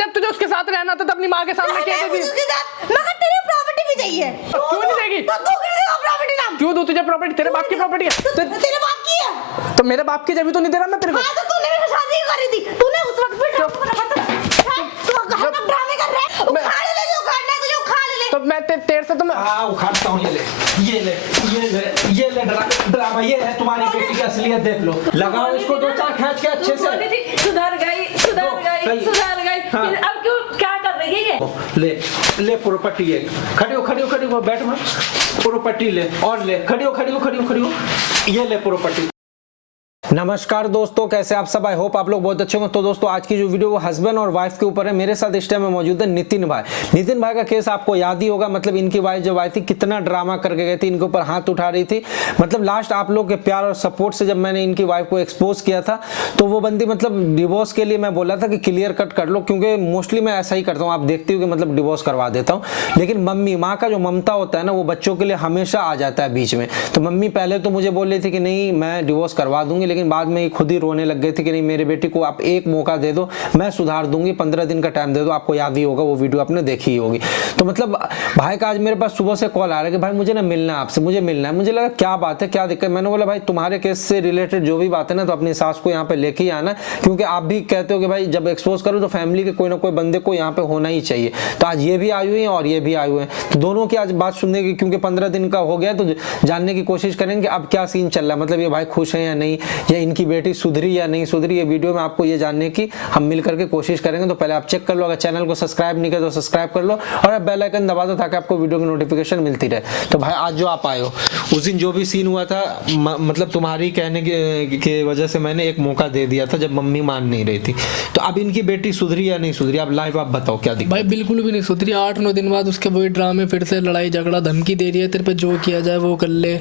जब तुझे उसके साथ रहना था तो अपनी माँ के सामने कह देती। मगर तेरी प्रॉपर्टी भी चाहिए। क्यों नहीं देगी? तो तू क्यों देगा प्रॉपर्टी नाम? क्यों दूं तुझे प्रॉपर्टी? तेरे बाप की प्रॉपर्टी है। तेरे बाप की है। तो मेरे बाप की जब तो नहीं दे रहा मैं तेरे को। हाँ तो तूने मेरी शादी करी थी। तूने उस वक्त भी ड्रामे कर रहा है। उखाड़ ले जो उखाड़ना है तुझे उखाड़ ले। तो मैं तेरे से तो मैं उखाड़ता हूँ। ये ले ड्रामा ये है। तुम्हारी बेटी की असलियत देख लो। लगाओ इसको दो चार खींच के अच्छे से। सुधर गई। हाँ। अब क्यों क्या कर रही है? ले प्रॉपर्टी ले। खड़ी हो बैठ मत। प्रॉपर्टी ले और ले। खड़ी हो। ये ले प्रॉपर्टी। नमस्कार दोस्तों, कैसे आप सब? आई होप आप लोग बहुत अच्छे होंगे। तो दोस्तों आज की जो वीडियो वो हस्बैंड और वाइफ के ऊपर है। मेरे साथ इस टाइम में मौजूद है नितिन भाई का केस आपको याद ही होगा। मतलब इनकी वाइफ जब आई थी कितना ड्रामा करके गई थी, इनके ऊपर हाथ उठा रही थी। मतलब लास्ट आप लोग के प्यार और सपोर्ट से जब मैंने इनकी वाइफ को एक्सपोज किया था तो वो बंदी मतलब डिवोर्स के लिए मैं बोला था कि क्लियर कट कर लो, क्योंकि मोस्टली मैं ऐसा ही करता हूँ। आप देखती हो कि मतलब डिवोर्स करवा देता हूँ, लेकिन मम्मी माँ का जो ममता होता है ना वो बच्चों के लिए हमेशा आ जाता है बीच में। तो मम्मी पहले तो मुझे बोल रही थी कि नहीं मैं डिवोर्स करवा दूंगी, लेकिन बाद में खुद ही रोने लग गए थे कि नहीं मेरे बेटी को आप एक मौका दे दो, मैं सुधार दूंगी, 15 दिन का टाइम दे दो। आपको याद ही होगा, वो वीडियो आपने देखी ही होगी। तो मतलब भाई का आज मेरे पास सुबह से कॉल आ रहा है कि भाई मुझे ना मिलना है आपसे, मुझे मिलना है। मुझे लगा क्या बात है, क्या दिक्कत? मैंने बोला भाई तुम्हारे केस से रिलेटेड जो भी बात है ना तो अपनी सास को यहाँ पे लेके ही आना, क्योंकि आप भी कहते हो कि भाई जब एक्सपोज करो तो फैमिली के कोई ना कोई बंदे को यहाँ पे होना ही चाहिए। तो आज ये भी आई हुई है और ये भी आए हुए हैं, तो दोनों की आज बात सुनने की, क्योंकि 15 दिन का हो गया तो जानने की कोशिश करेंगे अब क्या सीन चल रहा है। मतलब ये भाई खुश है या नहीं, या इनकी बेटी सुधरी या नहीं सुधरी, ये वीडियो में आपको ये जानने की हम मिल करके कोशिश करेंगे। तो पहले आप चेक कर लो, अगर चैनल को सब्सक्राइब नहीं किया तो सब्सक्राइब कर लो और अब बेल आइकन दबा दो ताकि आपको वीडियो की नोटिफिकेशन मिलती रहे। तो भाई आज जो आप आए हो, उस दिन जो भी सीन हुआ था मतलब तुम्हारी कहने के वजह से मैंने एक मौका दे दिया था जब मम्मी मान नहीं रही थी। तो अब इनकी बेटी सुधरी या नहीं सुधरी, अब लाइव आप बताओ क्या दिक्कत? भाई बिल्कुल भी नहीं सुधरी। 8-9 दिन बाद उसके वही ड्रामे, फिर से लड़ाई झगड़ा, धमकी दे रही है तेरे पे जो किया जाए वो कर ले।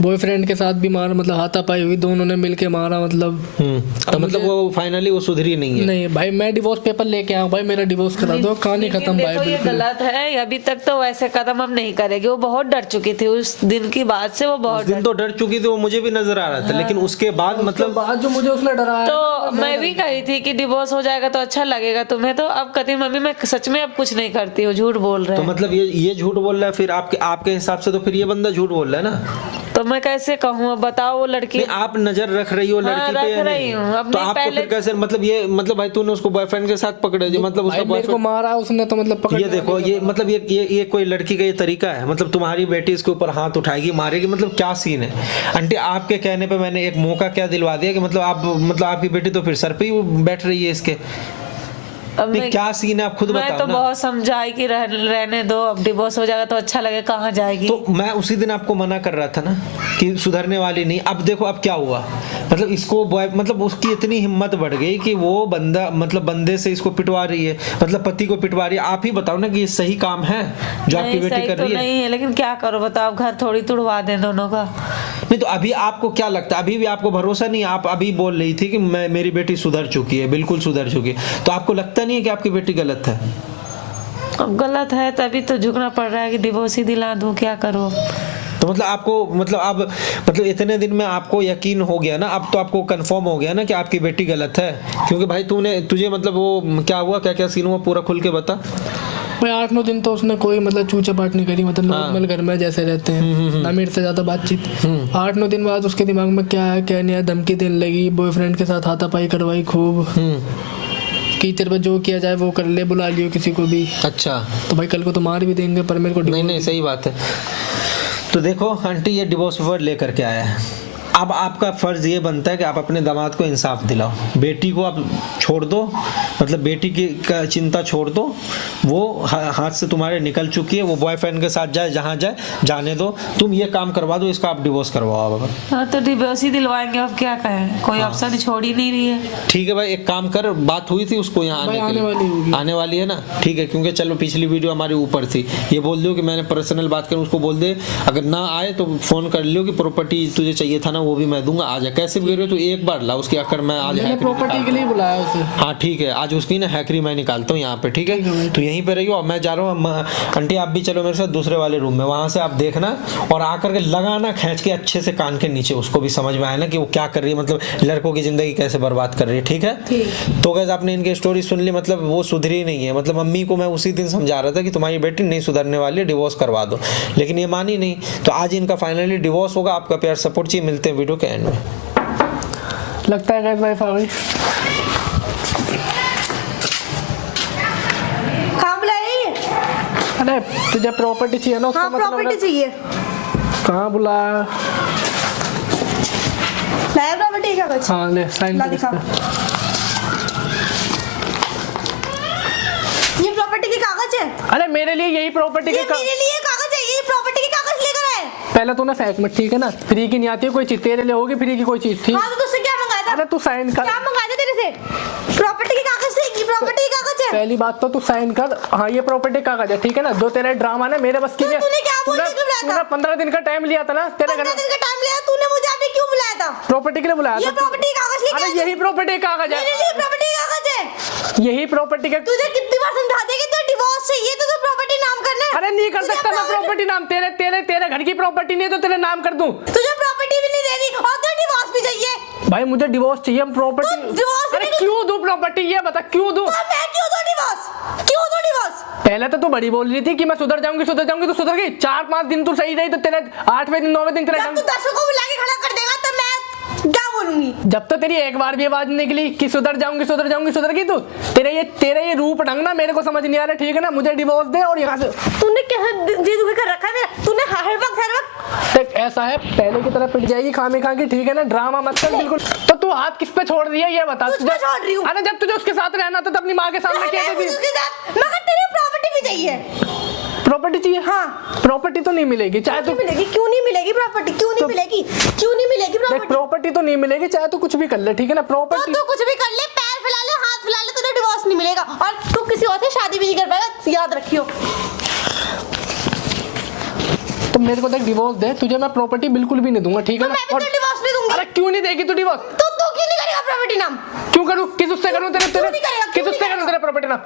बॉयफ्रेंड के साथ भी मार, मतलब हाथापाई हुई, दोनों ने मिलके मारा। मतलब तो मतलब वो फाइनली वो सुधरी नहीं है? नहीं भाई, मैं डिवोर्स पेपर लेके आऊँ भाई, मेरा डिवोर्स करा दो, कहानी खत्म भाई। ये गलत है। अभी तक तो वैसे कदम अब नहीं करेगी। वो बहुत डर चुकी थी उस दिन की बात से। वो बहुत दिन तो डर चुकी थी, वो मुझे भी नजर आ रहा था। लेकिन उसके बाद मतलब बाद जो मुझे उसने डराया, तो मैं भी कही थी कि डिवोर्स हो जाएगा तो अच्छा लगेगा तुम्हें। तो अब कहती मम्मी मैं सच में अब कुछ नहीं करती हूँ, झूठ बोल रहे तो हैं। मतलब ये झूठ बोल रहा है फिर आपके हिसाब से? तो फिर ये बंदा झूठ बोल रहा है ना? तो मैं कैसे कहूँ? अब बताओ वो लड़की। आप नजर रख रही हो लड़की पे या नहीं? तो आपको फिर कैसे मतलब ये मतलब भाई तूने उसको बॉयफ्रेंड के साथ पकड़े, मतलब उसका मेरे को मारा उसने तो मतलब पकड़। ये देखो ये मतलब ये कोई लड़की का ये तरीका है? मतलब तुम्हारी बेटी इसके ऊपर हाथ उठाएगी, मारेगी, मतलब क्या सीन है? आंटी आपके कहने पे मैंने एक मौका क्या दिलवा दिया कि मतलब आपकी बेटी तो फिर सर पे ही बैठ रही है इसके। अब क्या सीन है आप खुद बताओ ना। मैं तो बहुत समझाई कि रहने दो, अब डिवोर्स हो जाएगा तो अच्छा लगे, कहाँ जाएगी। तो मैं उसी दिन आपको मना कर रहा था ना कि सुधरने वाली नहीं। अब देखो अब क्या हुआ, मतलब इसको मतलब उसकी इतनी हिम्मत बढ़ गई कि वो बंदा मतलब बंदे से इसको पिटवा रही है, मतलब पति को पिटवा रही है। आप ही बताओ ना कि ये सही काम है जो आपकी बेटी कर रही है? नहीं है, लेकिन क्या करो बताओ, घर थोड़ी तुड़वा दें दोनों का। नहीं तो अभी आपको क्या लगता है? अभी भी आपको भरोसा नहीं? आप अभी बोल रही थी कि मेरी बेटी सुधर चुकी है, बिल्कुल सुधर चुकी है। तो आपको लगता नहीं है कि आपकी बेटी गलत है? अब गलत है तभी तो झुकना पड़ रहा है कि डिवोर्स ही दिला दूं, क्या करो। तो मतलब आपको मतलब अब मतलब इतने दिन में आपको यकीन हो गया ना, अब तो आपको कंफर्म हो गया ना कि आपकी बेटी गलत है? क्योंकि भाई तुझे मतलब वो क्या हुआ, क्या क्या सीन हुआ, पूरा खुल के बता। भाई 8-9 दिन तो उसने कोई मतलब चूचा पाट नहीं करी, मतलब नॉर्मल घर में जैसे रहते हैं ना, मेरे से ज्यादा बातचीत। 8-9 दिन बाद उसके दिमाग में क्या है क्या नहीं है, धमकी देने लगी, बॉयफ्रेंड के साथ हाथापाई करवाई खूब कि तेरे पे जो किया जाए वो कर ले, बुला लियो किसी को भी। अच्छा तो भाई कल को तो मार भी देंगे, पर मेरे को नहीं सही बात है। तो देखो आंटी ये डिवोर्स पेपर लेकर के आया है। अब आपका फर्ज ये बनता है कि आप अपने दामाद को इंसाफ दिलाओ। बेटी को आप छोड़ दो, मतलब बेटी की चिंता छोड़ दो, वो हाथ से तुम्हारे निकल चुकी है। वो बॉयफ्रेंड के साथ जाए जहाँ जाए, जाने दो। तुम ये काम करवा दो, इसका आप डिवोर्स करवाओ। अब हाँ तो डिवोर्स ही दिलवाएंगे, अब क्या कहें, कोई ऑप्शन छोड़ ही नहीं रही है। ठीक है भाई, एक काम कर, बात हुई थी उसको यहाँ आने वाली है ना? ठीक है, क्योंकि चलो पिछली वीडियो हमारे ऊपर थी, ये बोल दो कि मैंने पर्सनल बात करूँ, उसको बोल दे अगर ना आए तो फोन कर लियो कि प्रॉपर्टी तुझे चाहिए था ना वो भी मैं दूंगा। आ जा, कैसे भी कह रही हो, तू एक बार ला उसकी अकर, मैं आज मैंने प्रॉपर्टी के लिए बुलाया उसे। हाँ ठीक है, आज उसकी ना हैकरी मैं निकालता हूँ यहाँ पे, ठीक है। तो यहीं पे रहियो, अब मैं जा रहा हूँ। आंटी आप भी चलो मेरे साथ दूसरे वाले रूम में, वहां से आप देखना और आकर के लगाना खींच के अच्छे से कान के नीचे, उसको भी समझ में आए ना कि वो क्या कर रही है, मतलब लड़कों की जिंदगी कैसे बर्बाद कर रही है, ठीक है। तो गाइस आपने इनकी स्टोरी सुन ली, मतलब वो सुधरी नहीं है। मतलब मम्मी को मैं उसी दिन समझा रहा था कि तुम्हारी बेटी नहीं सुधरने वाली है, डिवोर्स करवा दो, लेकिन ये मानी नहीं। तो आज इनका फाइनली डिवोर्स होगा। आपका प्यार सपोर्ट चाहिए। मिलते हैं वीडियो के एंड में। लगता है गाइस वाइफ आ गई। कहाँ बुला रही है? अरे तुझे प्रॉपर्टी चाहिए ना, उसका हाँ मतलब प्रॉपर्टी चाहिए। कहाँ बुलाया? लाया प्रॉपर्टी का कागज? हाँ ले साइन ला कर दिखा। इसपे। ये प्रॉपर्टी के कागज है? अरे मेरे लिए यही प्रॉपर्टी ये के मेरे लिए कागज है, ये प्रॉपर्टी के कागज लेकर आए। पहले तूने फेंक मत, ठीक है ना। फ्री की नहीं आती है कोई चीज, तेरे लिए होगी फ्री की कोई चीज, ठीक। हाँ तो तुझसे क्या मंगाया था? अरे तू साइन कर। क्या मंगाया था तेरे से? प्रॉपर्टी के कागज से, ये प्रॉपर्टी के कागज है। पहली बात तो तू साइन कर। हाँ ये प्रॉपर्टी कागज है, ठीक है ना। जो तेरा ड्रामा ना मेरे बस की नहीं। तूने क्या बोल के बुलाया था? 15 दिन का टाइम लिया था ना तेरे घर। 15 दिन का टाइम लिया, तूने मुझे अभी क्यों बुलाया था? प्रॉपर्टी के लिए बुलाया ये था। प्रॉपर्टी के कागज लेके अरे आए थे। यही प्रॉपर्टी कागज मेरे है, लिए प्रॉपर्टी के कागज है। यही प्रॉपर्टी का। तुझे कितनी बार समझा देंगे तो डिवोर्स चाहिए तो प्रॉपर्टी नाम करना है। अरे नहीं कर तुझे सकता मैं प्रॉपर्टी नाम। तेरे तेरे तेरे घर की प्रॉपर्टी नहीं है तो तेरे नाम कर दूं। तुझे प्रॉपर्टी भी नहीं देनी और तुझे डिवोर्स भी चाहिए। भाई मुझे डिवोर्स चाहिए, प्रॉपर्टी। तो divorce अरे नहीं- क्यों दूं प्रॉपर्टी, ये बता क्यों दूं? तो मैं क्यों दूं डिवोर्स? क्यों दूं डिवोर्स? पहले तो तू बड़ी बोल रही थी कि मैं सुधर जाऊंगी तो सुधर गई। 4-5 दिन तू सही रही तो तेरे 8वें दिन 9वें दिन तेरे जब तू 10 को बुला के खड़ा कर देगा तो मैं क्या बोलूंगी? जब तो तेरी एक बार भी आवाज निकली कि सुधर जाऊंगी सुधर गई तू। तेरे ये रूप ढंग ना मेरे को समझ नहीं आ रहा, ठीक है ना। मुझे डिवोर्स दे और यहाँ से। तूने क्या जी दुखी कर रखा है मेरा? तूने हर वक्त देख ऐसा है, पहले की तरह पिट जाएगी खामी खा की, ठीक है ना। ड्रामा मत कर बिल्कुल। तो तू हाथ किस पे छोड़ रही है ये बता। तुझ पे छोड़ रही हूँ। अरे जब तुझे उसके साथ रहना था तो अपनी माँ के सामने कह देती। मगर तेरी प्रॉपर्टी भी चाहिए। प्रॉपर्टी चाहिए? हाँ। प्रॉपर्टी तो नहीं मिलेगी चाहे तो। मिलेगी क्यों नहीं मिलेगी प्रॉपर्टी? क्यों नहीं मिलेगी? क्यों नहीं मिलेगी देख प्रॉपर्टी? प्रॉपर्टी तो नहीं मिलेगी चाहे तो कुछ भी कर ले, ठीक है ना। तो प्रॉपर्टी तू कुछ भी कर ले, पैर फैला ले, हाथ फैला ले, तुझे डिवोर्स नहीं मिलेगा और तू किसी और से शादी भी नहीं कर पाएगा, याद रखियो। तो मेरे को देख डिवोर्स दे, तुझे मैं प्रॉपर्टी बिल्कुल भी नहीं दूंगा, ठीक है तो ना। मैं भी तुझे डिवोर्स नहीं दूंगी। अरे क्यों नहीं देगी तू डिवोर्स? तो तू क्यों नहीं करेगा प्रॉपर्टी नाम? क्यों करूं? किस उससे करूं? तेरे क्यों नहीं करेगा? किस क्यों उससे नहीं करूं करेगा? तेरे प्रॉपर्टी ना?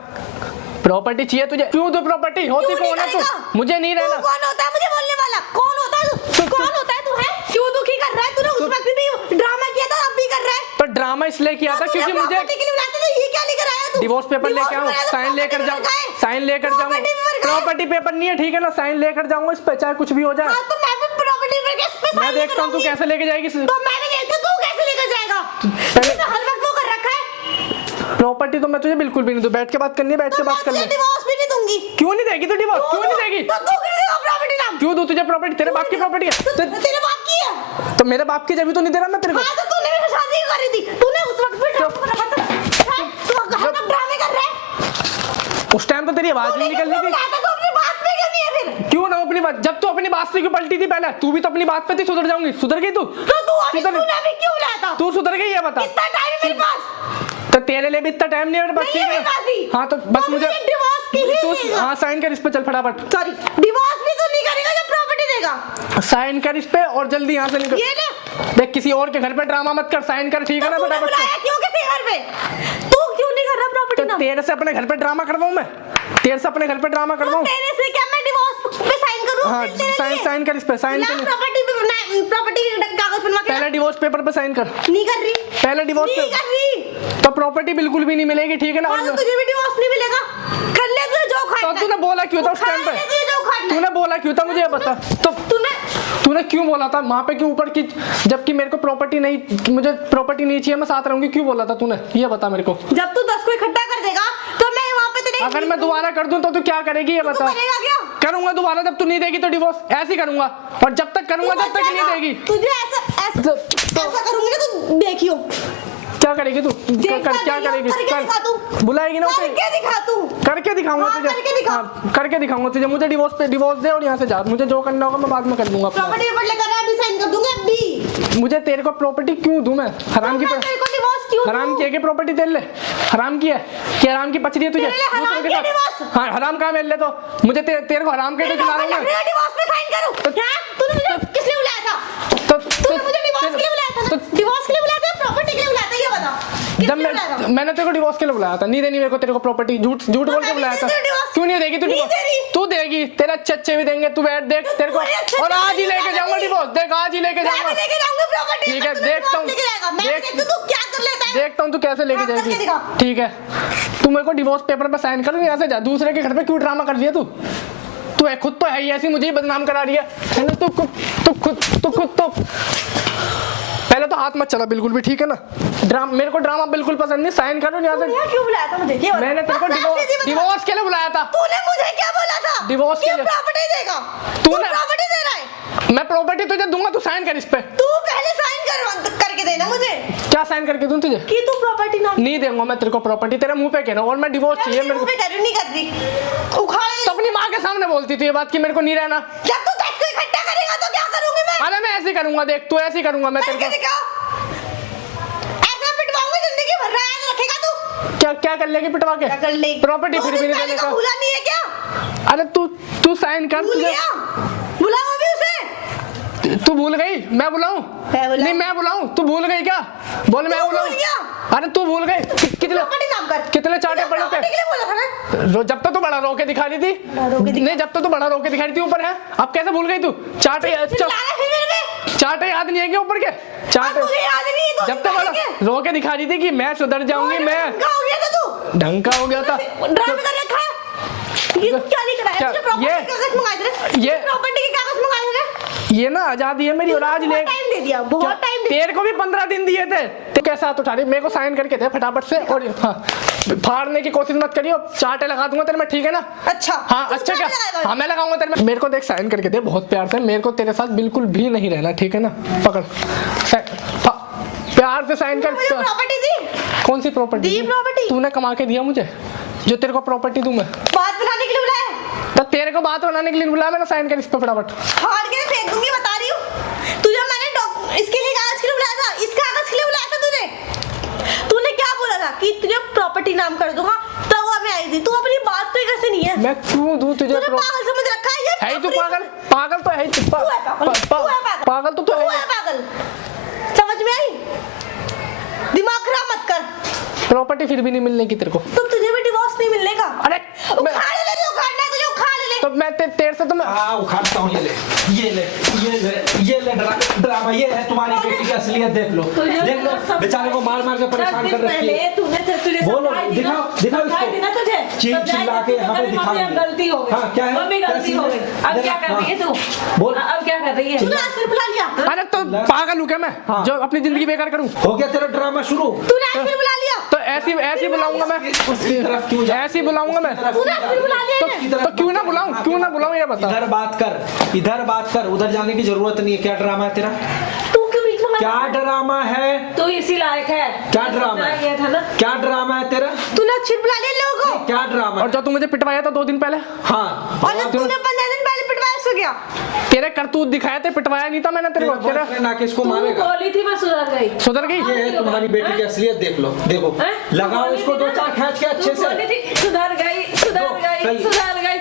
प्रॉपर्टी चाहिए तुझे, क्यों दो प्रॉपर्टी? होती क्यों नहीं कौन है करेगा? तू? मुझे नहीं तू रहना। कौन होता है मुझे बोलने वाला? कौन होता है तू? कौन होता है तू? है क्यों दुखी कर रहा है? तूने उस वक्त भी ड्रामा किया था, अब भी कर रहा है। तो ड्रामा इसलिए किया था क्योंकि मुझे प्रॉपर्टी के लिए बुलाया था, तो ये क्या लेकर आया तू? डिवोर्स पेपर लेके आऊं, साइन लेकर जाऊं, साइन लेकर जाऊं। प्रॉपर्टी पेपर नहीं है, ठीक है ना। साइन लेकर जाऊंगा इस पे, चाहे कुछ भी हो जाए। हाँ तो मैं भी प्रॉपर्टी पेपर के इस पे मैं साइन देखता हूँ तू कैसे लेके जाएगी। तो मैं भी देखती हूँ तू कैसे लेकर जाएगा। तूने हर वक्त वो कर रखा है। प्रॉपर्टी तो मैं तुझे बिल्कुल भी नहीं दूं। बैठ के बात करनी है, बैठ के तो मैं बात कर तुझे ले। डिवोर्स भी नहीं दूंगी। क्यों नहीं देगी तू डिवोर्स? क्यों नहीं देगी? तो तू क्यों देगा प्रॉपर्टी नाम? क्यों दूं तुझे प्रॉपर्टी? तेरे बाप की प्रॉपर्टी है तेरे बाप की है। तो मेरे बाप की जब भी तो नहीं दे रहा मैं तेरे को। हाँ तो तूने मेरे से शादी क्यों करी थी? तूने उस वक्त भी ड्रामा कर रखा था। हाँ, तू हर वक्त ड्रामे कर रहा है। उस टाइम तो तेरी आवाज नहीं निकल रही थी। तो अपनी बात पे क्यों नहीं है फिर? क्यों ना अपनी बात? जब तू अपनी बात से क्यों पलटी थी पहले? तू भी तो अपनी बात पे थी, सुधर जाऊंगी। सुधर गई तू? तो तू अभी सुधर- तूने अभी क्यों बुलाया था? तू सुधर गई, ये बता। इतना टाइम है मेरे पास। तो तेरे लिए भी इतना टाइम नहीं है मेरे पास, नहीं ठीक है मेरे पास भी। है। हाँ तो बस मुझे डिवोर्स की ही तू देगा। हाँ साइन कर इस पे, चल फटाफट सॉरी डिवोर्स भी तो नहीं करेगा जब प्रॉपर्टी देगा। साइन कर इस पे और जल्दी यहाँ से निकल। ये ले। देख किसी और के घर पे ड्रामा मत कर, साइन कर, ठीक है ना तूने फटाफट बुलाया क्यों किसी घर पे? तू क्यों नहीं कर रहा प्रॉपर्टी तो नाम? तेरे से अपने घर पे ड्रामा करवाऊं मैं? तेरे से अपने घर पे ड्रामा करवाऊं? तेरे से क्या मैं डिवोर्स पे साइन करूं? हाँ साइन कर इस पे, साइन कर। प्रॉपर्टी कागज बनवा के पहले डिवोर्स पेपर पे साइन कर। नहीं कर रही। पहले डिवोर्स नहीं पे कर रही। तो प्रॉपर्टी बिल्कुल भी नहीं मिलेगी, ठीक है ना। हाँ, तो तुझे भी डिवोर्स नहीं मिलेगा। कर ले तू जो तो खाना है। तूने बोला क्यों था उस टाइम पे? खा ले तू जो खाना है। तूने बोला क्यों था मुझे ये बता। तो तूने क्यों बोला था वहां पे, क्यों ऊपर की, जबकि मेरे को प्रॉपर्टी नहीं, मुझे प्रॉपर्टी नहीं चाहिए, मैं साथ रहूंगी, क्यों बोला था तूने? ये बता मेरे को। जब तू 10 को इकट्ठा कर देगा तो मैं वहाँ पे तेरे अगर मैं दोबारा कर दूं तो तू क्या करेगी ये बता। करेगा क्या? करूंगा दोबारा, जब तू नहीं देगी तो डिवोर्स ऐसे ही करूंगा, और जब तक करूंगा जब तक नहीं देगी। तुझे ऐसा करूंगी ना तो देखियो क्या करेगी तू? क्या करेगी? बुलाएगी ना उसे? करके दिखा तू। करके दिखाऊंगा हाँ, तुझे। करके दिखा। हाँ, करके दिखाऊंगा तुझे। मुझे डिवोर्स दे और यहाँ से जा। मुझे जो करना होगा मैं बाद में कर लूंगा अपना। प्रॉपर्टी पेपर लेकर आ, अभी साइन कर दूंगा अभी। मुझे तेरे को प्रॉपर्टी क्यों दूं मैं? हराम की मैं तेरे को डिवोर्स क्यों हराम दूं? की है कि प्रॉपर्टी तेरे लिए? हराम की है कि हराम की पच रही है तुझे? तेरे लिए हराम दूसरों के की है साथ? डिवोर्स? हाँ हराम कहाँ मेरे लिए? तो मुझे तेरे को हराम के तो खिला रहा हूँ मैं। डिवोर्स पे साइन करूं? क्या? तूने मुझे किस लिए बुलाया था? तो तूने मुझे डिवोर्स के लिए बुलाया जब मैंने तेरे को डिवोर्स के लिए बुलाया था, नहीं देनी मेरे को तेरे को प्रॉपर्टी, झूठ बोल के बुलाया था। क्यों नहीं देगी तू डिवोर्स? तू देगी, तेरे अच्छे भी देंगे, तू बैठ देख तेरे को, और आज ही लेके जाऊंगा डिवोर्स, देख आज ही लेके जाऊंगा। ठीक है, देखता हूँ देखता हूँ तू कैसे लेके जाएगी। ठीक है, तू मेरे को डिवोर्स पेपर पे साइन कर, यहाँ से जा। दूसरे के घर पे क्यों ड्रामा कर रही है तू? तू है खुद तो है ही ऐसी, मुझे ही बदनाम करा रही है ना। तू खुद तो पहले तो हाथ मत चला बिल्कुल भी, ठीक है ना। मेरे को ड्रामा बिल्कुल पसंद नहीं। साइन करो यहाँ से। क्यों बुलाया था मुझे? मैंने तेरे को डिवोर्स के लिए बुलाया था। तूने मुझे क्या बोला था? डिवोर्स के लिए। प्रॉपर्टी देगा? तूने प्रॉपर्टी दे रहा है? मैं प्रॉपर्टी तुझे दूंगा, तू साइन कर इस पे। तू पहले साइन करके देना मुझे। क्या साइन करके दूं तुझे? कि तू प्रॉपर्टी ना नहीं दूंगा मैं तेरे को प्रॉपर्टी, तेरे मुंह पे कह रहा हूँ। और मैं डिवोर्स चाहिए मेरे को। नहीं कर रही, उखाड़ ले। तो अपनी माँ के सामने बोलती थी ये बात कि मेरे को नहीं रहना। जब तू 10 को इकट्ठा करेगा तो क्या करूंगी मैं? अरे मैं ऐसे ही करूंगा, देख तू ऐसे ही करूंगा मैं तेरे को। ऐसा पिटवाऊंगा जिंदगी भर, याद रखेगा तू? क्या कर लेगी पिटवा के? क्या कर लेगी? प्रॉपर्टी फिर भी नहीं देने का। भूला नहीं है क्या? अरे तू साइन कर। भूल गया? बुलाओ भी उसे। तू भूल गई? मैं बुलाऊं? नहीं मैं बुलाऊं? तू भूल गई क्या? बोल मैं बुलाऊं? अरे तू भूल गई? कितने चाटे पड़े थे? जब तक तो बड़ा रोके दिखा रही थी। नहीं जब तक तो बड़ा रोके दिखा रही थी ऊपर है। अब कैसे भूल गई तू? चाटे याद नहीं है क्या ऊपर के? चाटे जब तक बड़ा रोके दिखा रही थी कि मैं सुधर जाऊंगी। मैं ढंग का हो गया था। ये ना आजादी है मेरी, और आज ले टाइम दे दिया, बहुत टाइम तेरे को भी 15 दिन दिए थे। तो कैसा हाथ उठा रही? मेरे को साइन करके दे फटाफट से। और हाँ, फाड़ने की कोशिश मत करियो, चाटे लगा दूंगा तेरे में, ठीक है ना? अच्छा हाँ अच्छा क्या? हाँ मैं लगाऊंगा तेरे में। मेरे को देख साइन करके दे बहुत प्यार से। मेरे को तेरे साथ बिल्कुल भी नहीं रहना, ठीक है ना? पकड़ प्यार से साइन कर। प्रॉपर्टी दी? कौन सी प्रॉपर्टी दी? प्रॉपर्टी तूने कमा के दिया मुझे, जो तेरे को प्रॉपर्टी दूं मैं। बात बनाने के लिए बुलाया? तो तेरे को बात बनाने के लिए बुलाया मैंने। साइन कर इस पे फटाफट। फाड़ के फेंक दूंगी, बता रही हूँ। तुझे मैंने इसके लिए कागज के लिए बुलाया था, इस कागज के लिए बुलाया था तूने क्या बोला था कि तुझे प्रॉपर्टी नाम कर दूंगा, तब मैं आई थी। तू अपनी बात पे कैसे नहीं है? मैं क्यों दूं तुझे? पागल समझ रखा है ये? है तू पागल? पागल तो है पागल तो है। पागल समझ में आई? दिमाग खराब मत कर। प्रॉपर्टी फिर भी नहीं मिलने की तेरे को? तो तुझे भी डिवोर्स नहीं मिलने का? अरे उखाड़ ले, उखाड़ना है तुझे, उखाड़ ले। तो मैं तेरे से तो मैं उखाड़ता हूँ। ये ले ड्रामा। ये है तुम्हारी बेटी की असलियत। देख लो बेचारे को मार के परेशान कर रखी है। बोलो, दिखाओ इसको। चिल्ला के यहाँ पे दिखा। गलती हो गई। हाँ क्या है? मम्मी गलती हो गई। अब क्या कर रही है तू? बोल। अब क्या कर रही है? तूने आज फिर बुला लिया? अरे तो पागल हूँ क्या मैं जो अपनी जिंदगी बेकार करूँ? हो गया तेरा ड्रामा शुरू। तूने आज फिर बुला लिया? तो ऐसी बुलाऊंगा मैं, ऐसी बुलाऊंगा मैं। तूने आज फिर बुला लिया? तो क्यों ना बुलाऊं ये बता। इधर बात कर, उधर जाने की जरूरत नहीं है। क्या ड्रामा है तेरा? तू क्यों बीच में? क्या ड्रामा है? तू इसी लायक है। क्या ड्रामा है? था ना? क्या ड्रामा है तेरा? तूने आज फिर बुला लिया लोगों को? क्या ड्रामा? और जो तू मुझे पिटवाया था 2 दिन पहले, हाँ, और जब तूने 15 दिन पहले पिटवाया सो गया? तेरे करतूत दिखाए थे, पिटवाया नहीं था मैंने तेरे को। तेरा नाके इसको तू मारेगा। बोली थी मैं सुधर गई। ये है तुम्हारी बेटी की असलियत। देख लो, देखो लगाओ इसको 2-4 खींच के अच्छे से। सुधर गई।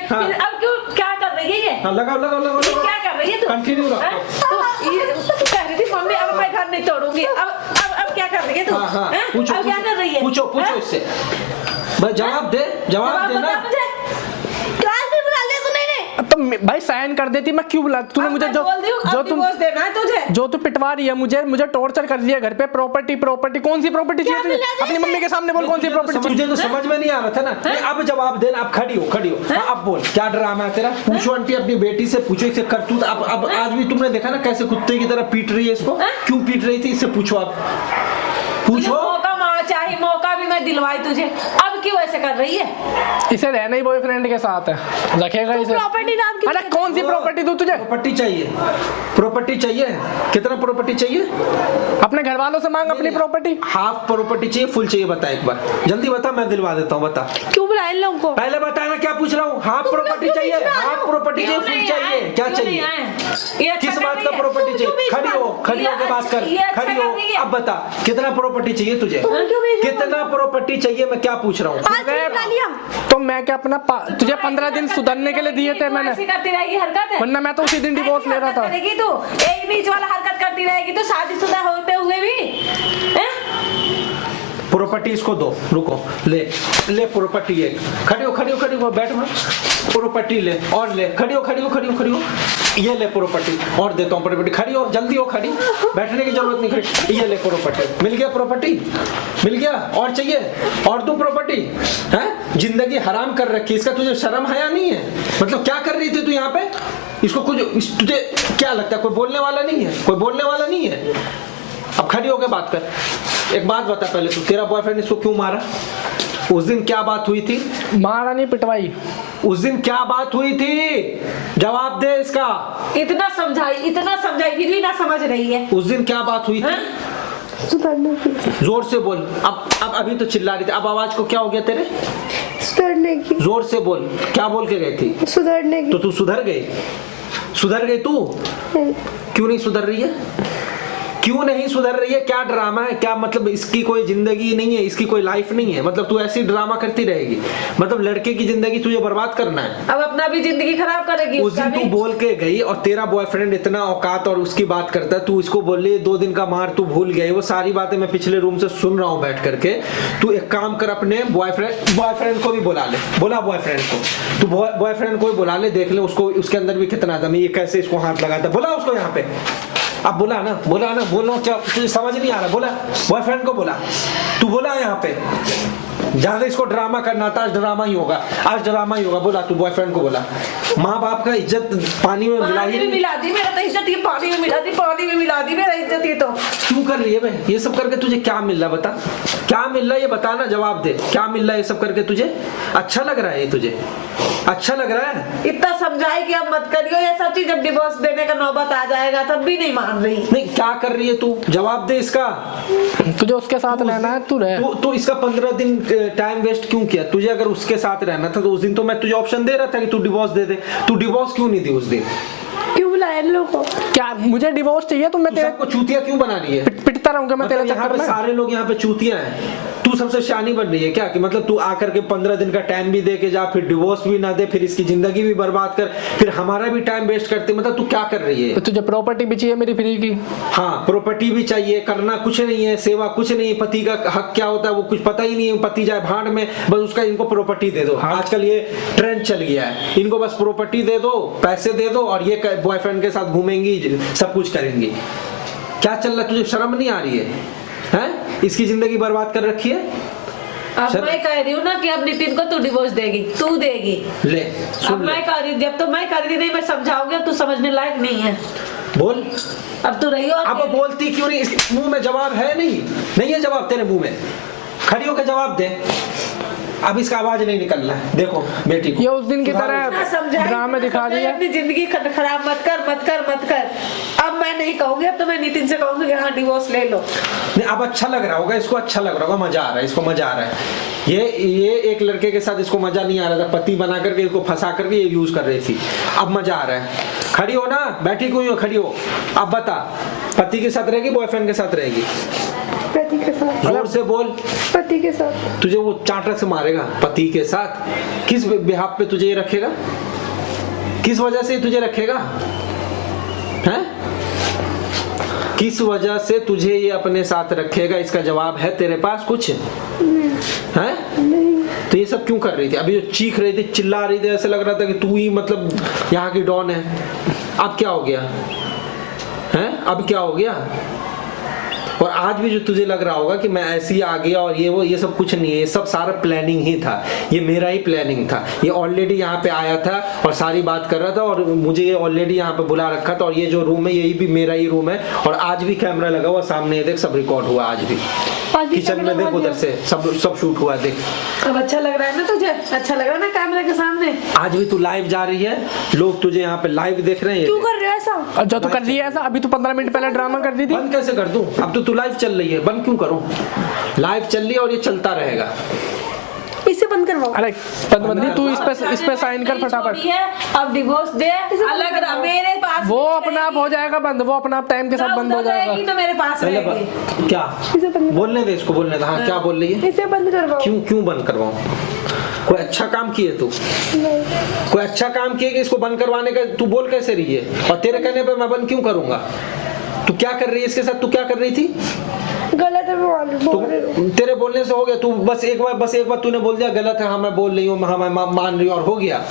हाँ। फिर अब क्यों क्या कर रही है ये? हाँ, लगाओ। क्या कर रही है तू? कंटिन्यू रखो। हैं? तो ये कह रही थी मम्मी अब मैं घर नहीं तोड़ूंगी। अब क्या कर रही है तू? हाँ, हैं? पूछो अब क्या कर रही है? पूछो हैं? इससे। बस जवाब देना। बता मुझे। आज फिर बुला लिया तूने? तो भाई साइन कर देती, मैं क्यों बुला? तूने मुझे जो तू पिटवा रही है मुझे टॉर्चर कर रही है घर पे। प्रॉपर्टी कौन सी प्रॉपर्टी चाहिए तुझे? अपनी मम्मी के सामने बोल कौन सी प्रॉपर्टी चाहिए? मुझे तो समझ में नहीं आ रहा था ना। अब जवाब देना। अब खड़ी हो। हाँ, अब बोल क्या ड्रामा है तेरा? पूछो आंटी, अपनी बेटी से पूछो इससे करतूत। अब आज भी तुमने देखा ना कैसे कुत्ते की तरह पीट रही है इसको। क्यों पीट रही थी? इससे पूछो। आप पूछो। मौका भी मैं दिलवाई तुझे, अब क्यों ऐसे कर रही है? इसे रहना ही बॉयफ्रेंड के साथ है, रखेगा इसे। प्रॉपर्टी नाम की? अरे कौन सी प्रॉपर्टी दूं तुझे? प्रॉपर्टी चाहिए। कितना प्रॉपर्टी चाहिए? अपने घर वालों से मांग अपनी प्रॉपर्टी। हाफ प्रॉपर्टी चाहिए, फुल चाहिए? बता एक बार जल्दी बता, मैं दिलवा देता हूँ। बता क्यों बुलाया इन लोगों को? पहले बता, मैं क्या पूछ रहा हूँ। हाफ प्रॉपर्टी चाहिए? हाफ प्रॉपर्टी चाहिए, फुल चाहिए? क्या चाहिए? किस बात का प्रॉपर्टी चाहिए? खड़ी हो के बात कर। खड़ी हो। अब बता कितना प्रॉपर्टी चाहिए तुझे? कितना प्रॉपर्टी चाहिए? मैं क्या पूछ रहा हूँ? तो मैं क्या अपना तुझे 15 दिन सुधरने के लिए दिए थे मैंने। ऐसी करती रहेगी हरकत? वरना मैं तो उसी दिन डिवोर्स ले रहा था। करेगी तू एक बीच वाला हरकत करती रहेगी तो शादीशुदा होते हुए भी? प्रॉपर्टी इसको दो, रुको, ले प्रॉपर्टी एक, खड़ी हो, बैठ मत, प्रॉपर्टी ले और ले, खड़ी हो, ये ले प्रॉपर्टी और देता हूँ प्रॉपर्टी, खड़ी हो, जल्दी हो, खड़ी, बैठने की जरूरत नहीं, खड़ी, ये ले प्रॉपर्टी, मिल गया प्रॉपर्टी, मिल गया, और चाहिए और दो प्रॉपर्टी है। जिंदगी हराम कर रखी, इसका तुझे शर्म हया नहीं है? मतलब क्या कर रही थी तू यहाँ पे? इसको कुछ तुझे क्या लगता है कोई बोलने वाला नहीं है? अब खड़ी होकर बात कर। एक बात बता पहले, तू तेरा बॉयफ्रेंड इसको क्यों मारा? उस दिन क्या बात हुई थी? मारा नहीं, पिटवाई। उस दिन क्या बात हुई थी? जवाब दे इसका। इतना समझाई फिर भी ना समझ रही है। उस दिन क्या बात हुई थी? सुधरने की। जोर से बोल। अब अभी तो चिल्ला रही थी, अब आवाज को क्या हो गया तेरे? सुधरने की। जोर से बोल, क्या बोल के गई थी? सुधरने की। तो तू सुधर गई तू? क्यों नहीं सुधर रही है? क्या ड्रामा है? क्या मतलब इसकी कोई जिंदगी नहीं है, इसकी कोई लाइफ नहीं है? मतलब तू ऐसी ड्रामा करती रहेगी? मतलब लड़के की जिंदगी तुझे बर्बाद करना है? अब अपना भी जिंदगी खराब करेगी। उस दिन तू बोल के गई और तेरा बॉयफ्रेंड इतना औकात और उसकी बात करता है, तू इसको बोल रही है 2 दिन का मार तू भूल गई। वो सारी बातें मैं पिछले रूम से सुन रहा हूँ बैठ करके। तू एक काम कर, अपने बॉयफ्रेंड को भी बुला ले, बोला बॉयफ्रेंड को, तू बॉयफ्रेंड को भी बुला ले, देख ले उसको, उसके अंदर भी कितना दम है, ये कैसे इसको हाथ लगाता है। बोला उसको यहाँ पे, अब बोला ना, बोलो, क्या तुझे समझ नहीं आ रहा? बोला बॉयफ्रेंड को, बोला तू, बोला यहाँ पे ज्यादा इसको ड्रामा करना था, आज ड्रामा ही होगा, बोला तू बॉयफ्रेंड को, बोला माँ बाप का इज्जत पानी में मिला ही नहीं। मिला दी मेरा तो इज्जत, ये पानी में मिला दी मेरा इज्जत। ये तो क्यों कर रही है भाई ये सब करके? तुझे क्या मिल रहा है? बता क्या मिल रहा है, ये बता ना, जवाब दे। क्या मिल रहा है ये सब करके? तुझे अच्छा लग रहा है? ये तुझे अच्छा लग रहा है? इतना समझाए कि अब मत करियो ये सब चीज, जब डिवोर्स देने का नौबत आ जाएगा तब भी नहीं मान रही। नहीं, क्या कर रही है तू? जवाब दे इसका। तुझे उसके साथ रहना है, तू रह। तो इसका 15 दिन टाइम वेस्ट क्यों किया? तुझे अगर उसके साथ रहना था तो उस दिन तो मैं तुझे ऑप्शन दे रहा था कि तू डिवोर्स दे दे। तू डिवोर्स क्यों नहीं दी उस दिन? क्यों बुलाया इन लोगों को? क्या मुझे डिवोर्स चाहिए? तो मैं तेरे सबको चूतिया क्यों बना रही है? पिटता रहूंगा मैं तेरे मतलब यहाँ चक्कर पे में? सारे लोग यहाँ पे चूतिया हैं, तू सबसे शानी बन रही है क्या? कि मतलब तू आकर के 15 दिन का टाइम भी दे के जा, फिर डिवोर्स भी ना दे, फिर इसकी जिंदगी भी बर्बाद कर, फिर हमारा भी टाइम वेस्ट करते। मतलब तू क्या कर रही है? तो तुझे प्रॉपर्टी भी चाहिए मेरी फ्री की? हाँ, प्रॉपर्टी भी चाहिए, करना कुछ नहीं है, सेवा कुछ नहीं है, पति का हक क्या होता है वो कुछ पता ही नहीं है। पति जाए भाड़ में, बस उसका इनको प्रॉपर्टी दे दो। हाँ। आजकल ये ट्रेंड चल गया है, इनको बस प्रॉपर्टी दे दो, पैसे दे दो और ये बॉयफ्रेंड के साथ घूमेंगी, सब कुछ करेंगी। क्या चल रहा है? तुझे शर्म नहीं आ रही है? हैं? इसकी जिंदगी बर्बाद कर रखी है। अब मैं कह रही हूँ ना कि अब नितिन को तू डिवोर्स देगी, तू देगी। ले अब सुन ले। मैं कह रही, जब तो मैं कर रही नहीं, मैं समझाऊंगी, अब तू समझने लायक नहीं है। बोल, अब तू रही हो अब बोलती क्यों नहीं? इसके मुंह में जवाब है? नहीं है जवाब तेरे मुंह में। खड़ी होकर जवाब दे। अब इसका आवाज नहीं निकल रहा है। देखो बेटी को ये उस दिन की तरह ड्रामे दिखा दिया। अपनी जिंदगी खराब मत कर। अब मैं नहीं कहूंगी, अब तो मैं नितिन से कहूंगी कि हाँ डिवोर्स ले लो। नहीं, अब अच्छा लग रहा होगा इसको, अच्छा लग रहा होगा, मजा आ रहा है इसको, मजा आ रहा है। ये एक लड़के के साथ इसको मजा नहीं आ रहा था, पति बना करके इसको फंसा करके ये यूज कर रही थी। अब मजा आ रहा है। खड़ी हो ना, बैठी क्यों हो? खड़ी हो। अब बता, पति के साथ रहेगी, बॉयफ्रेंड के साथ रहेगी? पति के साथ। जोर से बोल। पति के साथ। तुझे वो चांटा से मारेगा। पति के साथ? किस बिहाफ पे तुझे ये रखेगा? किस वजह से तुझे रखेगा? हैं? किस वजह से तुझे ये अपने साथ रखेगा? इसका जवाब है तेरे पास कुछ? हैं? तो ये सब क्यों कर रही थी? अभी जो चीख रही थी, चिल्ला रही थी, ऐसे लग रहा था कि तू ही मतलब यहाँ की डॉन है। अब क्या हो गया? हैं? अब क्या हो गया? और आज भी जो तुझे लग रहा होगा कि मैं ऐसे ही आ गया और ये सब कुछ नहीं है, ये सब सारा प्लानिंग ही था, ये मेरा ही प्लानिंग था। ये ऑलरेडी यहाँ पे आया था और सारी बात कर रहा था और मुझे ये ऑलरेडी यहाँ पे बुला रखा था। और ये जो रूम है यही भी मेरा ही रूम है और आज भी कैमरा लगा हुआ सामने, देख सब रिकॉर्ड हुआ। आज भी किचन में देख, उधर से सब शूट हुआ, देख। अब अच्छा लग रहा है ना तुझे? अच्छा लग रहा है ना कैमरे के सामने? आज भी तू लाइव जा रही है, लोग तुझे यहाँ पे लाइव देख रहे हैं। क्यों कर रहे हो ऐसा? और जो तू कर रही है ऐसा, अभी तू 15 मिनट पहले ड्रामा कर दी थी। बंद कैसे कर दूं? अब तो तू लाइव चल रही है, बंद क्यों करूं? लाइव चल रही है और ये चलता रहेगा। इसे बंद करवाओ। अरे बंदी, तू इस पे साइन कर फटाफट। अब डिवोर्स दे, अलग रह मेरे पास। वो अपना आप हो जाएगा बंद, वो अपना आप टाइम के साथ बंद हो जाएगा। तो मेरे पास रहेगी। क्या बोलने दे इसको, बोलने दे। हाँ, क्या बोल रही है? इसे बंद करवाओ। क्यों बंद करवाऊं? कोई अच्छा काम किए तू? कोई अच्छा काम किए कि इसको बंद करवाने का? तू बोल कैसे रही है? और तेरे कहने पे मैं बंद क्यों करूंगा? तू क्या कर रही है इसके साथ? तू क्या कर रही थी? गलत है, मैं बोल रही हूँ। तेरे बोलने से हो गया, तू बस एक बार तूने बोल दिया गलत है, हाँ मैं बोल रही हूँ, हाँ मैं मान रही हूँ और हो गया।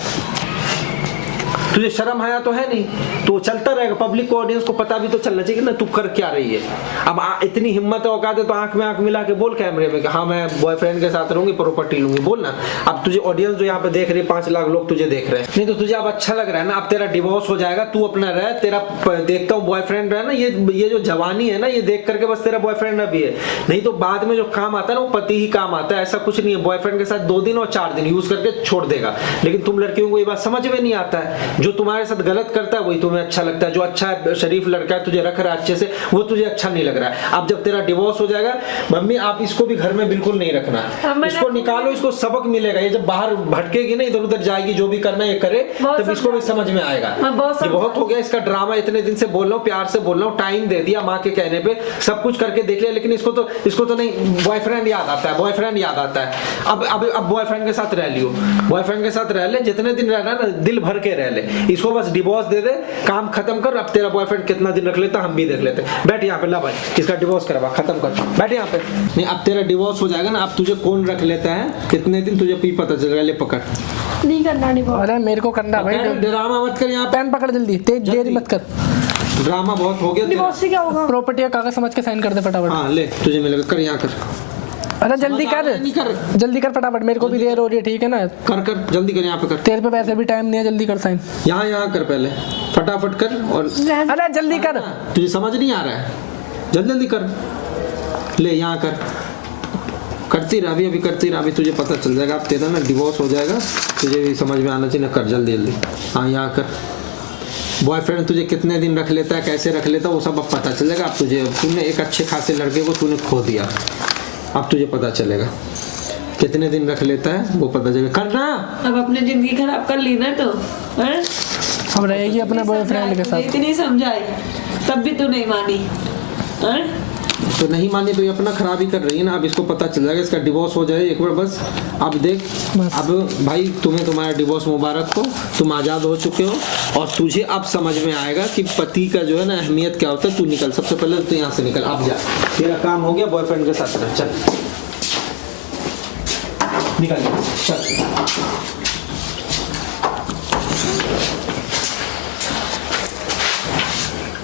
तुझे शर्म आया तो है नहीं, तो चलता रहेगा। पब्लिक को, ऑडियंस को पता भी तो चलना चाहिए ना तू कर क्या रही है। अब इतनी हिम्मत है औकात है तो आंख में आंख मिला के बोल कैमरे में कि हाँ मैं बॉयफ्रेंड के साथ रहूंगी, प्रॉपर्टी लूंगी, बोलना। अब तुझे ऑडियंस जो यहाँ पे देख रही है 5 लाख लोग तुझे देख रहे हैं, नहीं तो तुझे अब अच्छा लग रहा है ना, अब तेरा डिवोर्स हो जाएगा, तू अपना रह, तेरा देखता हूँ बॉयफ्रेंड रहे ना, ये जो जवानी है ना, ये देख करके बस तेरा बॉयफ्रेंड अभी है, नहीं तो बाद में जो काम आता है ना वो पति ही काम आता है। ऐसा कुछ नहीं है, बॉयफ्रेंड के साथ 2 दिन और 4 दिन यूज करके छोड़ देगा, लेकिन तुम लड़कियों को ये बात समझ में नहीं आता है। जो तुम्हारे साथ गलत करता है वही तुम्हें अच्छा लगता है, जो अच्छा है शरीफ लड़का है तुझे रख रहा है अच्छे से, वो तुझे अच्छा नहीं लग रहा है। अब जब तेरा डिवोर्स हो जाएगा, मम्मी आप इसको भी घर में बिल्कुल नहीं रखना, इसको निकालो, इसको सबक मिलेगा। ये जब बाहर भटकेगी ना, इधर उधर जाएगी, जो भी करना है ये करे, तब इसको भी समझ में आएगा। ये बहुत हो गया इसका ड्रामा, इतने दिन से बोल रहा हूँ, प्यार से बोल रहा हूँ, टाइम दे दिया माँ के कहने पे, सब कुछ करके देख लिया, लेकिन इसको तो नहीं, बॉयफ्रेंड याद आता है, बॉयफ्रेंड याद आता है। अब बॉयफ्रेंड के साथ रह लियो, बॉयफ्रेंड के साथ रह ले, जितने दिन रहना ना दिल भर के रह ले, इसको बस डिवोर्स दे दे, काम खत्म कर। अब तेरा बॉयफ्रेंड कितना दिन रख लेता हम भी देख लेते। बैठ यहाँ पे, ला भाई इसका डिवोर्स करवा, खत्म कर, बैठ यहाँ पे। नहीं अब तेरा डिवोर्स हो जाएगा ना, अब तुझे कौन रख लेता है कितने दिन तुझे भी पता चलेगा। ले पकड़, नहीं करना डिवोर्स। अरे मेरे को करना भाई, ड्रामा मत कर, यहाँ पेन पकड़ जल्दी, तेज देरी मत कर, ड्रामा बहुत हो गया। डिवोर्स से क्या होगा? प्रॉपर्टी का कागज समझ के साइन कर दे फटाफट। हाँ ले, तुझे मिलेगा, कर यहाँ कर, अरे जल्दी कर, नहीं कर, जल्दी कर फटाफट, मेरे को भी देर हो रही है, ठीक है ना। कर जल्दी कर, यहाँ पे कर, तेरे पे वैसे भी टाइम नहीं है, जल्दी कर साइन। यहाँ कर, पहले फटाफट कर। और अरे जल्दी कर, तुझे समझ नहीं आ रहा है, जल्दी कर, ले यहाँ कर, करती रह, अभी करती रह, अभी तुझे पता चल जाएगा। अब तेरा ना डिवोर्स हो जाएगा, तुझे भी समझ में आना चाहिए ना, कर जल्दी जल्दी। हाँ यहाँ कर, बॉयफ्रेंड तुझे कितने दिन रख लेता है, कैसे रख लेता है, वो सब अब पता चल जाएगा। अब तूने एक अच्छे खासे लड़के को तूने खो दिया, अब तुझे पता चलेगा कितने दिन रख लेता है, वो पता चलेगा। करना, अब अपनी जिंदगी खराब कर ली ना, तो हैं? अब रहेगी अपने बॉयफ्रेंड के साथ। इतनी समझाई तब भी तू नहीं मानी, हैं? तो नहीं मानी तो ये अपना खराबी कर रही है ना। अब इसको पता चल जाएगा, इसका डिवोर्स हो जाए एक बार बस। अब देख, अब भाई तुम्हें तुम्हारा डिवोर्स मुबारक हो, तुम आज़ाद हो चुके हो, और तुझे अब समझ में आएगा कि पति का जो है ना अहमियत क्या होता है। तू निकल, सबसे पहले तो यहाँ से निकल, अब जा, तेरा काम हो गया, बॉयफ्रेंड के साथ रह, चल निकल, चल।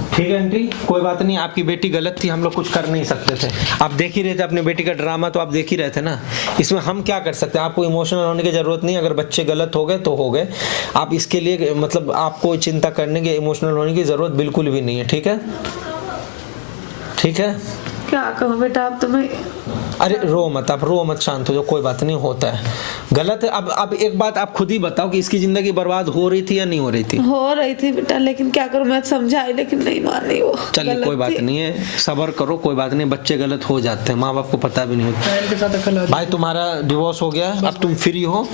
ठीक है आंटी, कोई बात नहीं, आपकी बेटी गलत थी, हम लोग कुछ कर नहीं सकते थे। आप देख ही रहे थे अपनी बेटी का ड्रामा, तो आप देख ही रहे थे ना, इसमें हम क्या कर सकते हैं। आपको इमोशनल होने की जरूरत नहीं, अगर बच्चे गलत हो गए तो हो गए। आप इसके लिए मतलब आपको चिंता करने की, इमोशनल होने की जरूरत बिल्कुल भी नहीं है, ठीक है, ठीक है। क्या कहूँ बेटा, अब तुम्हें, अरे रो मत, आप रो मत, शांत हो जाओ, कोई बात नहीं, होता है, गलत है। अब एक बात आप खुद ही बताओ कि इसकी जिंदगी बर्बाद हो रही थी या नहीं हो रही थी? हो रही थी बेटा, लेकिन क्या करूँ, मैं समझाई लेकिन नहीं मानी वो। चलिए कोई बात नहीं है, सब्र करो, कोई बात नहीं, बच्चे गलत हो जाते हैं, माँ बाप को पता भी नहीं होता। भाई तुम्हारा डिवोर्स हो गया, अब तुम फ्री हो,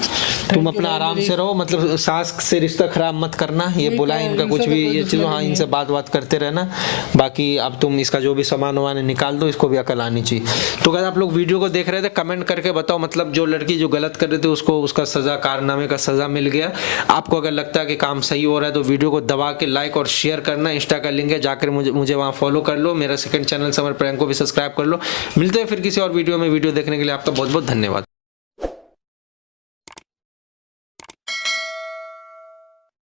तुम अपना आराम से रहो, मतलब सास से रिश्ता खराब मत करना, ये बुला इनका कुछ भी, ये चीज़, हाँ इनसे बात करते रहना। बाकी अब तुम इसका जो भी सामान वामान निकाल दो, इसको भी अकल आनी चाहिए। तो अगर आप लोग वीडियो को देख रहे थे, कमेंट करके बताओ, मतलब जो लड़की जो गलत कर रही थी उसको उसका सजा, कारनामे का सजा मिल गया। आपको अगर लगता है कि काम सही हो रहा है तो वीडियो को दबा के लाइक और शेयर करना। इंस्टा का लिंक है, जाकर मुझे वहाँ फॉलो कर लो, मेरा सेकंड चैनल समर प्रैंक को भी सब्सक्राइब कर लो। मिलते हैं फिर किसी और वीडियो में। वीडियो देखने के लिए आपका बहुत बहुत धन्यवाद।